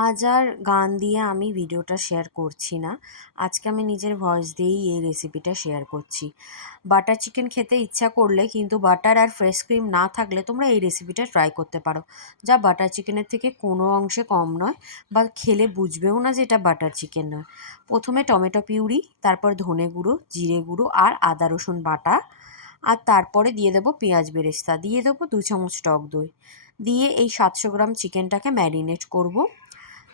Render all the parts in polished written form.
আজ আর গান দিয়ে আমি ভিডিওটা শেয়ার করছি না। আজকে আমি নিজের ভয়েস দিয়েই এই রেসিপিটা শেয়ার করছি। বাটার চিকেন খেতে ইচ্ছা করলে কিন্তু বাটার আর ফ্রেশ ক্রিম না থাকলে তোমরা এই রেসিপিটা ট্রাই করতে পারো, যা বাটার চিকেনের থেকে কোনো অংশে কম নয়, বা খেলে বুঝবেও না যে এটা বাটার চিকেন নয়। প্রথমে টমেটো পিউরি, তারপর ধনে গুঁড়ো, জিরে গুঁড়ো আর আদা রসুন বাটা, আর তারপরে দিয়ে দেবো পেঁয়াজ বেরেস্তা, দিয়ে দেবো 2 চামচ টক দই, দিয়ে এই 700 গ্রাম চিকেনটাকে ম্যারিনেট করব।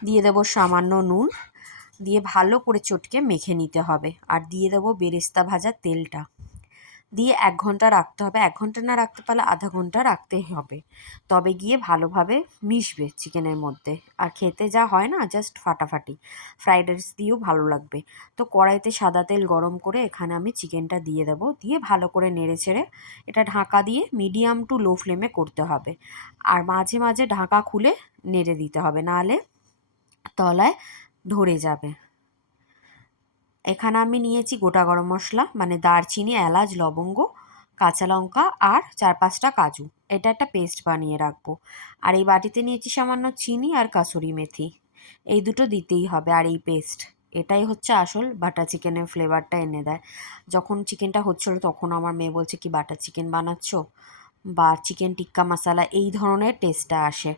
দিয়ে দেবো সামান্য নুন, দিয়ে ভালো করে চটকে মেখে নিতে হবে। আর দিয়ে দেবো বেরেস্তা ভাজা তেলটা, দিয়ে 1 ঘন্টা রাখতে হবে। 1 ঘন্টা না রাখতে পারলে আধা ঘন্টা রাখতেই হবে, তবে গিয়ে ভালোভাবে মিশবে চিকেনের মধ্যে। আর খেতে যা হয় না, জাস্ট ফাটাফাটি। ফ্রাইড রাইস দিয়েও ভালো লাগবে। তো কড়াইতে সাদা তেল গরম করে এখানে আমি চিকেনটা দিয়ে দেবো, দিয়ে ভালো করে নেড়ে ছেড়ে এটা ঢাকা দিয়ে মিডিয়াম টু লো ফ্লেমে করতে হবে। আর মাঝে মাঝে ঢাকা খুলে নেড়ে দিতে হবে, নাহলে তলায় ধরে যাবে। এখানে আমি নিয়েছি গোটা গরম মশলা, মানে দারচিনি, এলাচ, লবঙ্গ, কাঁচা লঙ্কা আর 4-5টা কাজু। এটা একটা পেস্ট বানিয়ে রাখবো। আর এই বাটিতে নিয়েছি সামান্য চিনি আর কাসুরি মেথি। এই দুটো দিতেই হবে। আর এই পেস্ট, এটাই হচ্ছে আসল বাটার চিকেনের ফ্লেভারটা এনে দেয়। যখন চিকেনটা হচ্ছিল তখন আমার মেয়ে বলছে, কি বাটার চিকেন বানাচ্ছ, বা চিকেন টিক্কা মশালা, এই ধরনের টেস্টটা আসে।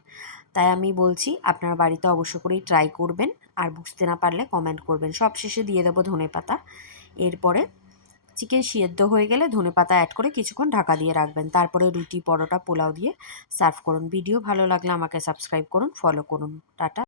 তাই আমি বলছি আপনার বাড়িতে অবশ্য করেই ট্রাই করবেন। আর বুঝতে না পারলে কমেন্ট করবেন। সব শেষে দিয়ে দেবো ধনেপাতা। এরপরে চিকেন সিদ্ধ হয়ে গেলে ধনেপাতা অ্যাড করে কিছুক্ষণ ঢাকা দিয়ে রাখবেন। তারপরে রুটি, পরোটা, পোলাও দিয়ে সার্ভ করুন। ভিডিও ভালো লাগলে আমাকে সাবস্ক্রাইব করুন, ফলো করুন। টাটা।